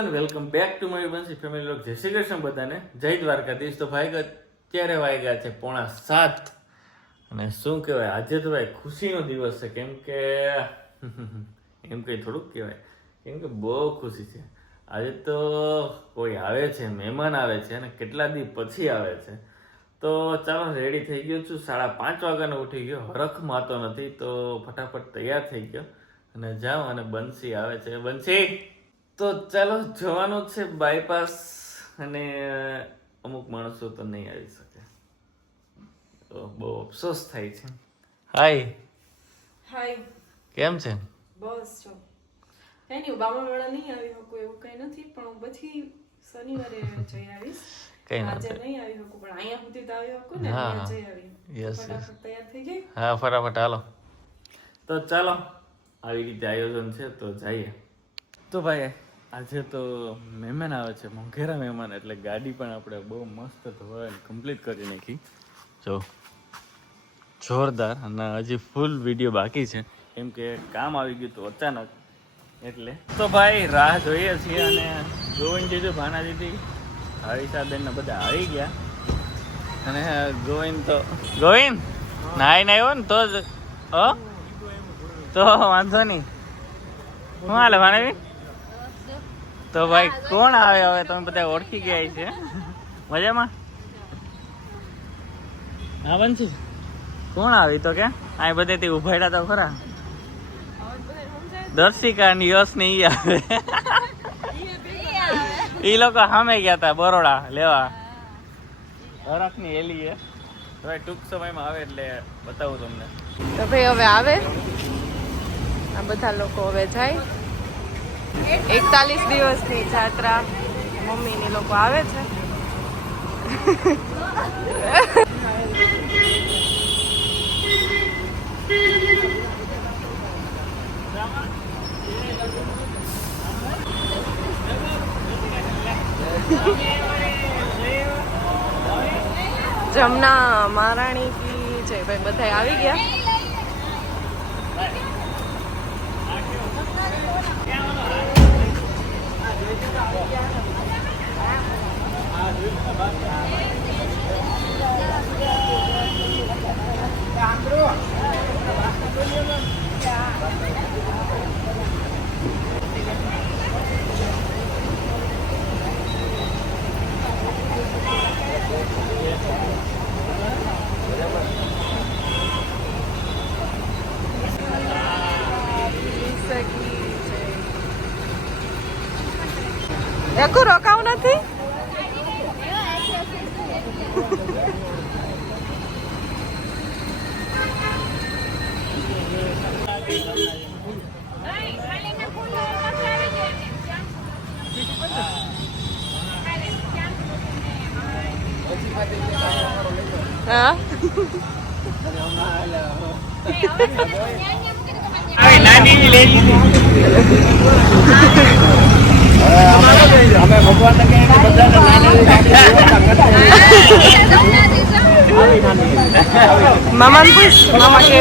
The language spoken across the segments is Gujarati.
Everyone, welcome back to my Bansi family vlog. જય શ્રી કૃષ્ણ બધાને, જય દ્વારકાધીશ. તો ભાઈ અત્યારે વાગ્યા છે 6:45 અને શું કહેવાય, આજે તો ભાઈ ખુશીનો દિવસ છે. કેમ કે એમ કંઈ થોડુંક કહેવાય, કેમ કે બહુ ખુશી છે. આજે તો કોઈ આવે છે, મહેમાન આવે છે અને કેટલા દી પછી આવે છે. તો ચાલો રેડી થઈ ગયો છું, 5:30 વાગ્યાનો ઉઠી ગયો. હરખ માતો નથી તો ફટાફટ તૈયાર થઈ ગયો અને જાઉં અને બંસી આવે છે. બંસી તો ચાલો જવાનું છે બાયપાસ, અને અમુક માણસો તો નહીં આવી શકે તો બહુ અફસોસ થાય છે. હાય હાય, કેમ છે? બસ જો કઈ નહીં, બામણવાળા નહીં આવી શકું એવું કઈ નથી, પણ હું પછી શનિવારે જઈ આવીશ. કઈ આજે નથી. નહીં આવી શકું, પણ અહીંયા સુધી તો આવી શકું ને, હા, અહીંયા જઈ આવી. યસ ફટાફટ તૈયાર થઈ ગઈ. હા, ફટાફટ હાલો. તો ચાલો, આવી રીતે આયોજન છે તો જઈએ. તો ભાઈ આજે તો મહેમાન આવે છે, મોંઘેરા મહેમાન, એટલે ગાડી પણ આપણે બહુ મસ્ત ધોઈને કમ્પ્લીટ કરી નાખી. જો જોરદાર. અને હજી ફૂલ વિડીયો બાકી છે, કેમ કે કામ આવી ગયું હતું અચાનક એટલે. તો ભાઈ રાહ જોઈએ છીએ અને ગોવિંદ દીધું, ભાના દીધી, હરીસાબેન ને બધા આવી ગયા. અને ગોવિંદ તો નાઈ આવ્યો ને તો જ તો વાંધો નહીં. શું હાલે ભાનાબેન? તો ભાઈ કોણ આવે હવે? તમે બધા ઓળખી ગયા છે. મજામાં? હા બંસી, કોણ આવી તો કે આ બધેથી ઉભાડ્યા તો ખરા. દર્શિકા ની યશ ને ઈ આવે. ઈ લોકો સામે ગયા હતા બરોડા લેવા હરખ ની એલી એ. હવે ટૂંક સમયમાં આવે એટલે બતાવું તમને. તો ભાઈ હવે આવે, આ બધા લોકો હવે જાય. 41 દિવસની જાત્રા મમ્મીની લોકો આવે છે. જમના મહારાણી કી જય. ભાઈ બધા આવી ગયા. એકુ રોકાવું નથી. હા નાની લઈ લીધી. મામા ને પૂછ, મામા કે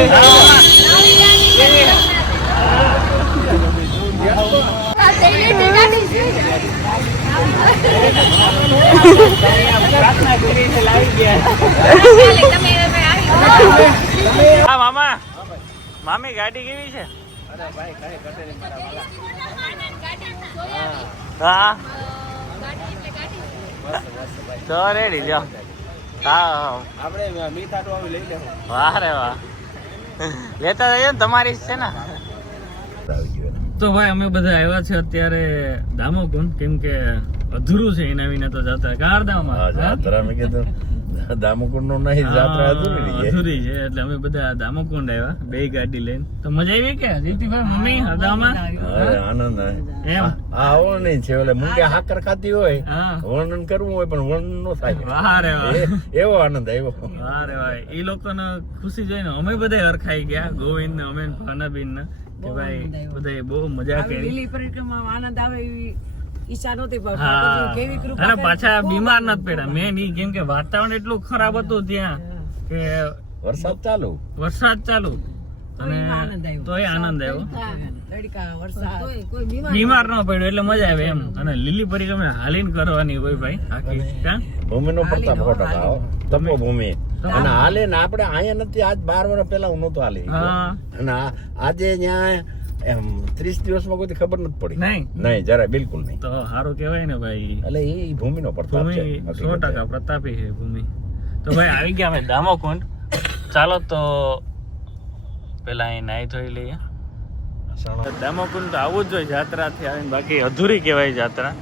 હા મામા, મામી ગાડી કેવી છે? હા તો રેડી લ્યો. હા આપણે મીઠાટો આવી લઈ લેવું. વાહ રે વાહ, લેતા જઈએ ને, તમારી જ છે ને. તો ભાઈ અમે બધા આવ્યા છે અત્યારે દામોકુંડ, કેમ કે અધૂરું છે એના વિના તો જતા કાર દામોકુંડ નો નહીં જાત્રા અધૂરી છે. એટલે અમે બધા દામોકુંડ આવ્યા, બે ગાડી લઈને. તો મજા આવી કે જીતીભાઈ મમ્મી હદામાં? આનંદ એમ આવો નહીં છે. ઓલે મુંગે હાકર ખાતી હોય, વર્ણન કરવું હોય પણ વર્ણન નો થાય. વાહ રે વાહ, એવો આનંદ આવ્યો. વાહ રે વાહ. એ લોકોને ખુશી જોઈને અમે બધા હરખાઈ ગયા, ગોવિંદ ને અમે ભાનાબેન ને, કે ભાઈ બધા બહુ મજા કરી. લીલી પરિક્રમા આનંદ આવે એવી ઈચ્છા નહોતી, હા, કેવી કૃપા. અને પાછા બીમાર નથી પડ્યા. મેં નહીં, કેમ કે વાતાવરણ એટલું ખરાબ હતું ત્યાં કે વરસાદ ચાલુ તો અને તોય આનંદ આવ્યો. બીમાર ન પડ્યો એટલે મજા આવે એમ. અને લીલી પરિક્રમા હાલીને કરવાની હોય ભાઈ આખી. કાં? ભૂમિનો પ્રતાપ ફોટો તપો ભૂમિ અને હાલે ને આપણે અહીંયા નથી. આજ 12 વર્ષ પહેલા હું નહોતો હાલી હા અને આજે ત્યાં એમ 30 દિવસમાં કોઈ ખબર નથી પડી. નહીં જરા બિલકુલ નહીં. તો સારું કહેવાય ને ભાઈ. એટલે એ ભૂમિનો પ્રતાપ છે. ભૂમિ 100% પ્રતાપી છે ભૂમિ. તો ભાઈ આવી ગયા અમે દામોકુંડ. ચાલો તો પેલા અહીં નાહી ધોઈ લઈએ. દામોકુંડ તો આવું જ જોઈએ જાત્રાથી આવીને, બાકી અધૂરી કહેવાય જાત્રા.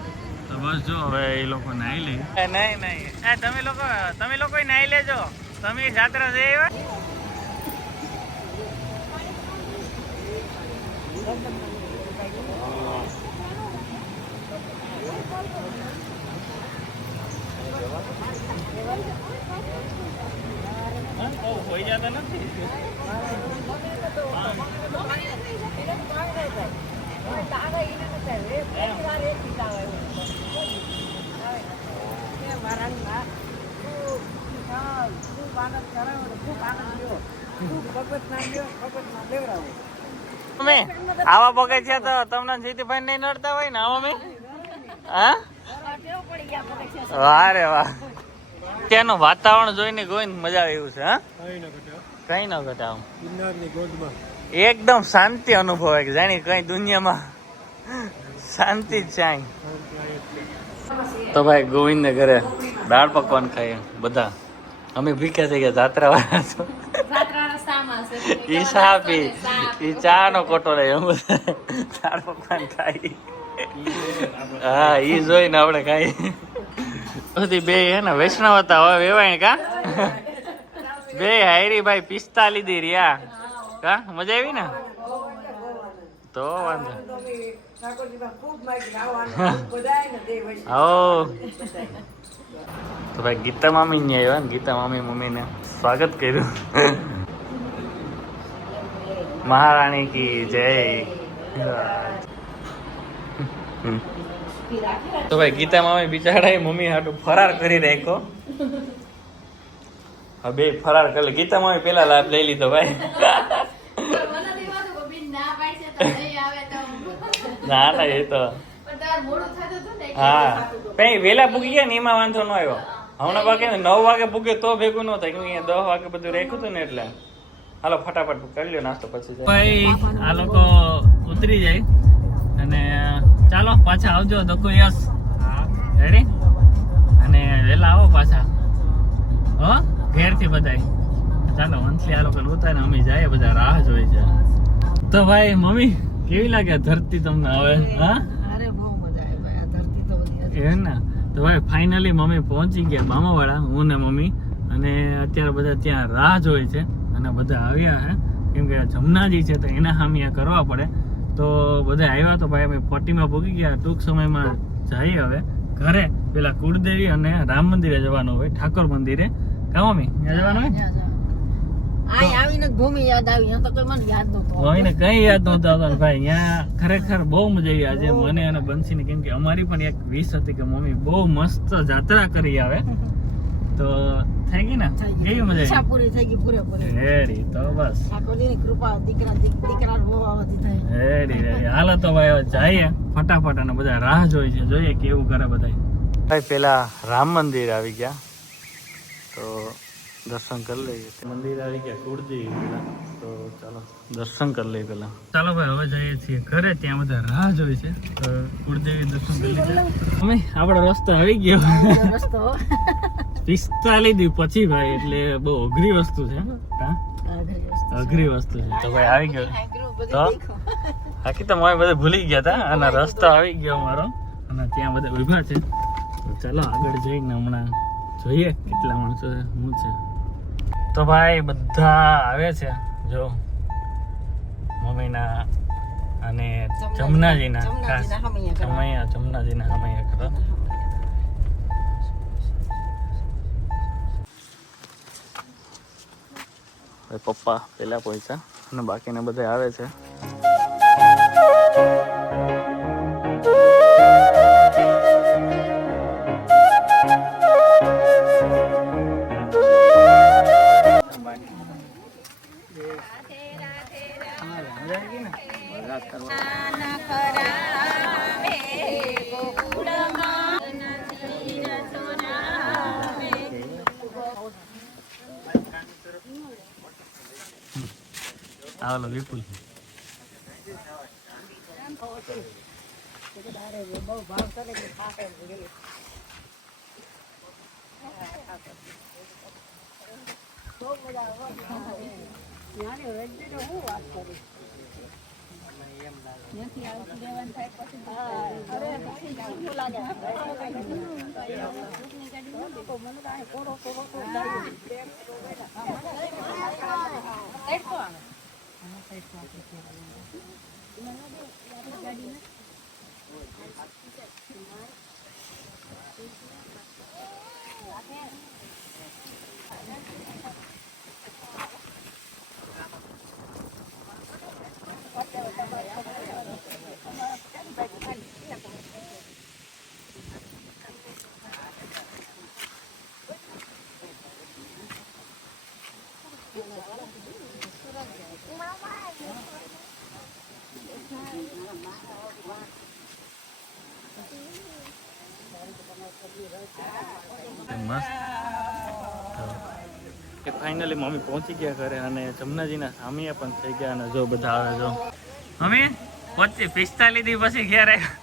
તો બસ જો હવે એ લોકો નાહી લે. નહીં તમે લોકો નાહી લેજો. તમે જાત્રા જઈ આવ્યા. કોઈ જતા નથી. આવા પગથિયા તો તમને જીતુભાઈ નહીં નડતા હોય ને આવા મેં. હા વાહ રે વાહ. ત્યાંનું વાતાવરણ જોઈને ગોઈને મજા આવે એવું છે. હા કઈ ન ઘટે આમ એકદમ શાંતિ અનુભવાય કે જાણી કઈ દુનિયામાં શાંતિ જ છે અહીં. તો ભાઈ ગોવિંદ ને ઘરે દાળ પકવાન ખાઈએ બધા. અમે ભીખ્યા થઈ ગયા જાત્રા વાળા છો. ઈ ચા પી, ઈ ચા નો કોટો લે એમ દાળ પકવાન ખાઈ. હા ઈ જોઈને આપણે ખાઈ. બધી બે હે ને વૈષ્ણવ હતા હવે વેવાય કા બે હાયરી ભાઈ 45 દી રહ્યા કા. મજા આવી ને તો વાંધો. તો ભાઈ ગીતા મામી ને આવ્યા ને ગીતા મામી મમ્મીને સ્વાગત કર્યું. મહારાણી કી જય. તો ભાઈ ગીતા મામી બિચારા મમ્મી હાટું ફરાર કરી રાખ્યો. હા બે ફરાર કરી. ગીતા મામી પેલા લાભ લઈ લીધો ભાઈ. ના ના એ તો હા કઈ વેલા પૂગી ગયા ને એમાં વાંધો ન આવ્યો. હમણાં વાગે 9 વાગે પૂગે તો ભેગું ન થાય. કેમ 10 વાગે બધું રાખ્યું હતું ને એટલે. હાલો ફટાફટ કરી લ્યો નાસ્તો પછી. ભાઈ આ લોકો ઉતરી જાય અને ચાલો પાછા આવજો. દકો યસ રેડી અને વેલા આવો પાછા હો ઘેરથી બધાય. ચાલો વંથલી આ લોકો ઉતારે અમે જાય બધા રાહ જોઈ છે. તો ભાઈ મમ્મી કેવી લાગે ધરતી તમને હવે? હા અરે બહુ મજા આવે ભાઈ. આ ધરતી તો બધી એ ને. તો ભાઈ ફાઇનલી મમ્મી પહોંચી ગયા મામાવાળા, હું ને મમ્મી. અને અત્યારે બધા ત્યાં રાહ જોઈ છે અને બધા આવ્યા હે કેમ કે જમનાજી છે તો એના હામિયા કરવા પડે. તો બધા આવ્યા તો ભાઈ અમે પટ્ટીમાં પૂગી ગયા. ટૂંક સમયમાં જઈએ હવે ઘરે. પેલા કુળદેવી અને રામ મંદિરે જવાનું હોય, ઠાકોર મંદિરે. કા મમ્મી ત્યાં જવાનું હોય? આવીને ભૂમિ યાદ આવી. તો કોઈ મને યાદ નહોતું. કોઈને કઈ યાદ નહોતું આવતું ભાઈ. ત્યાં ખરેખર બહુ મજા આવી આજે મને અને બંસીને. કેમ કે અમારી પણ એક વિશ હતી કે મમ્મી બહુ મસ્ત જાત્રા કરી આવે. તો થઈ ગઈ ને કેવી મજા આવી? પૂરી થઈ ગઈ પૂરેપૂરી. રેડી તો બસ ઠાકોરની કૃપા દીકરા બહુ આવતી થઈ. રેડી હાલો તો ભાઈ હવે જઈએ ફટાફટ. અને બધા રાહ જોઈ છે, જોઈએ કેવું કરે બધા. ભાઈ પેલા રામ મંદિર આવી ગયા તો દર્શન કરી લઈએ. મંદિર આવી ગયા કુળદેવી પેલા. તો ચાલો દર્શન કરી લઈએ પેલા. ચાલો ભાઈ હવે જઈએ છીએ ઘરે. ત્યાં બધા રાહ જોઈ છે તો કુળદેવી દર્શન કરી લઈએ. મમ્મી આપણો રસ્તો આવી ગયો. રસ્તો 45 દી પછી ભાઈ એટલે બહુ અઘરી વસ્તુ છે. અઘરી વસ્તુ છે. તો ભાઈ આવી ગયો તો બાકી તો મારે બધા ભૂલી ગયા હતા. અને રસ્તો આવી ગયો મારો અને ત્યાં બધા ઉભા છે. તો ચાલો આગળ જઈને હમણાં જોઈએ કેટલા માણસો શું છે. તો ભાઈ બધા આવે છે જો મમ્મીના અને જમનાજીના ખાસ જમનાજીના હમૈયા કરો. પપ્પા પેલા પહોંચ્યા અને બાકીના બધા આવે છે. હાલો વિપુલ મસ્ત ફાઇનલી મમ્મી પહોંચી ગયા ઘરે અને જમનાજીના સામિયા પણ થઈ ગયા અને જો બધા આવે જો મમ્મી પહોંચી 45 દી પછી ઘેર આવ્યા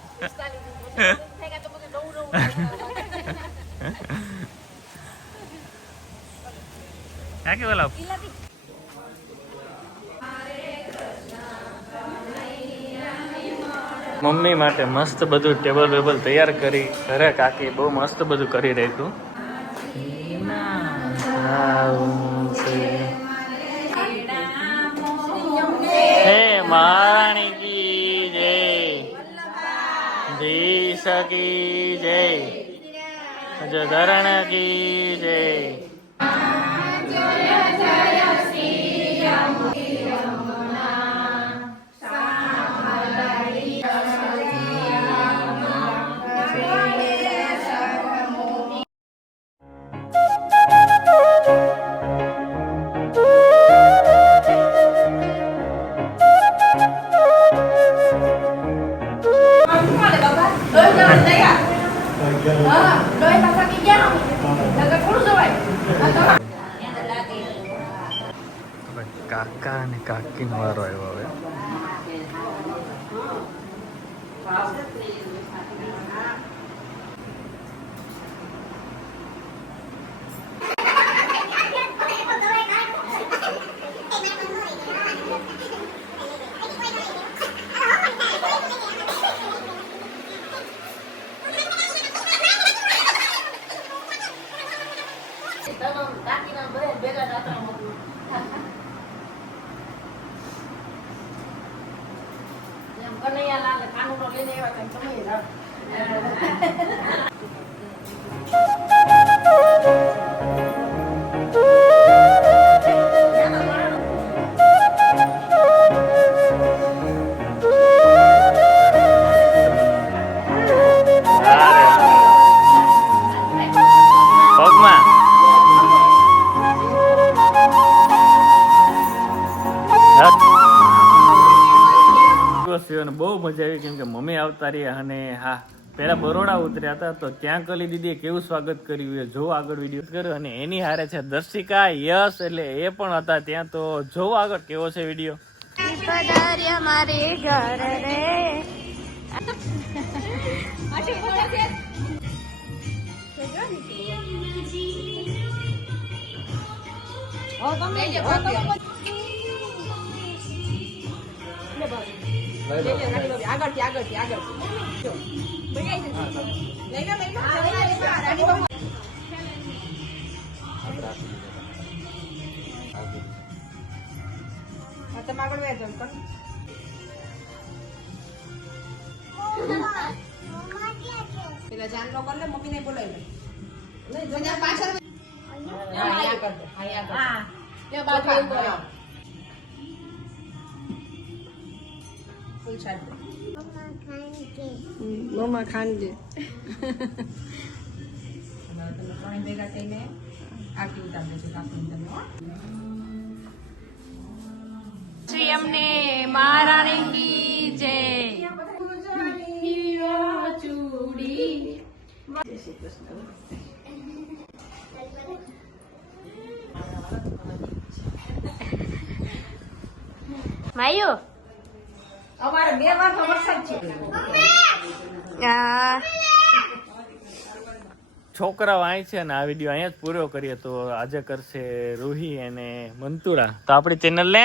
કે બોલા મમ્મી માટે મસ્ત બધું ટેબલ વેબલ તૈયાર કરી ઘરે કાકી બહુ મસ્ત બધું કરી રાખ્યું હે મહારાણી કી જય જી સકી જય જગરણ કી જય કાકા અને કાકી નો વારો આવ્યો હવે બહુ મજા આવી કેમ કે મમ્મી આવતા રહ્યા અને હા પહેલા બરોડા ઉતર્યા હતા તો ત્યાં કલી દીદીએ કેવું સ્વાગત કર્યું એ જો આગળ વિડીયો કર્યો અને એની હારે છે દર્શિકા યશ એટલે એ પણ હતા ત્યાં તો જો આગળ કેવો છે વિડીયો મારે ઘર રે પેલા જાનલો કર લે મમ્મી ને બોલાવી પાછળ મમ્મા ખાંડે ભેગા થઈને આરતી ઉતારે છે શ્રી અમને મહારાણી કી જય માયુ અમારે 2 વાર વરસાદ છે. આ છોકરાઓ અહીં છે ને આ વિડીયો અહીંયા જ પૂરો કરીએ તો આજે કરશે રૂહી અને મંતુરા. તો આપણી ચેનલને